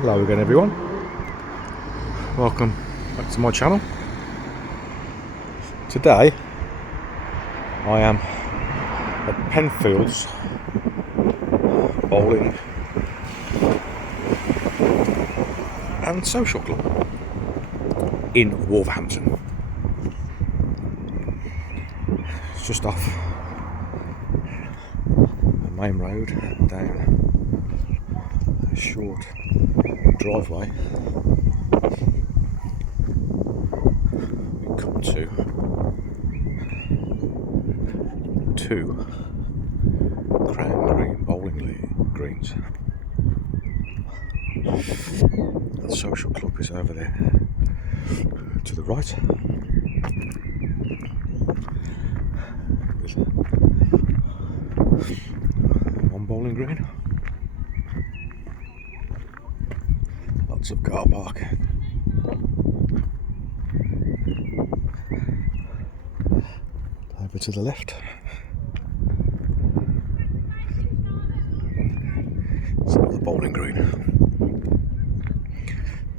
Hello again everyone, welcome back to my channel. Today I am at Pennfields Bowling and Social Club in Wolverhampton. It's just off the main road down a short driveway. We come to two Crown Green bowling greens. The Social Club is over there to the right, with one bowling green, lots of car park. Over to the left, it's another bowling green.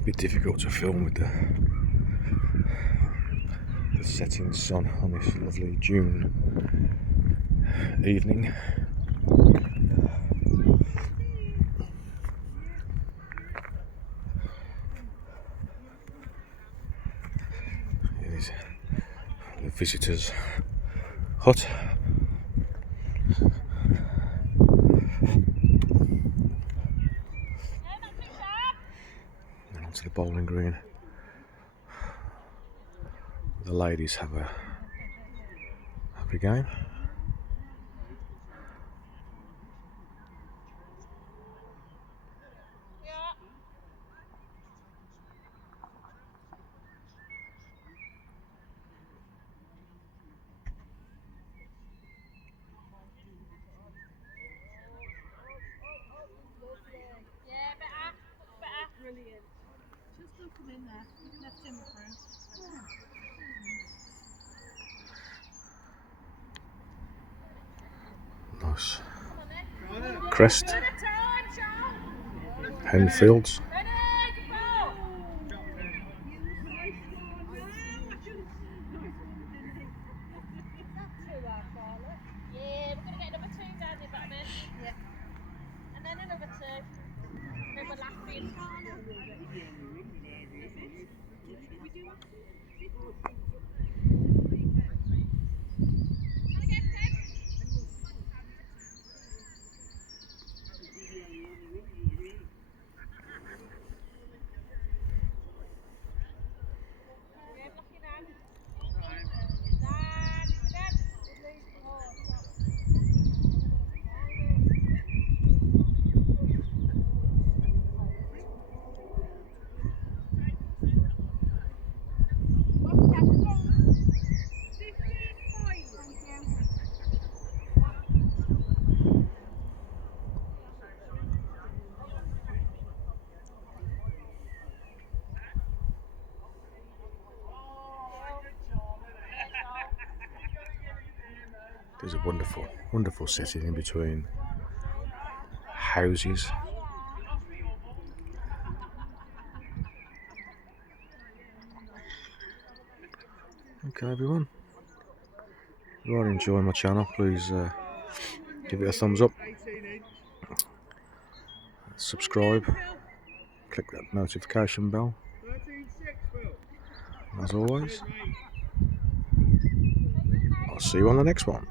A bit difficult to film with the setting sun on this lovely June evening. Here's the visitors' hut. And onto the bowling green. The ladies have a game. Brilliant. Just look them in there. Left him through. Nice crest. Pennfields. Yeah, we're going to get number 2 down there, Batman. Yeah. And then another 2. Then we're laughing. There's a wonderful setting in between houses. Okay everyone, if you are enjoying my channel, please give it a thumbs up, subscribe, click that notification bell. As always, I'll see you on the next one.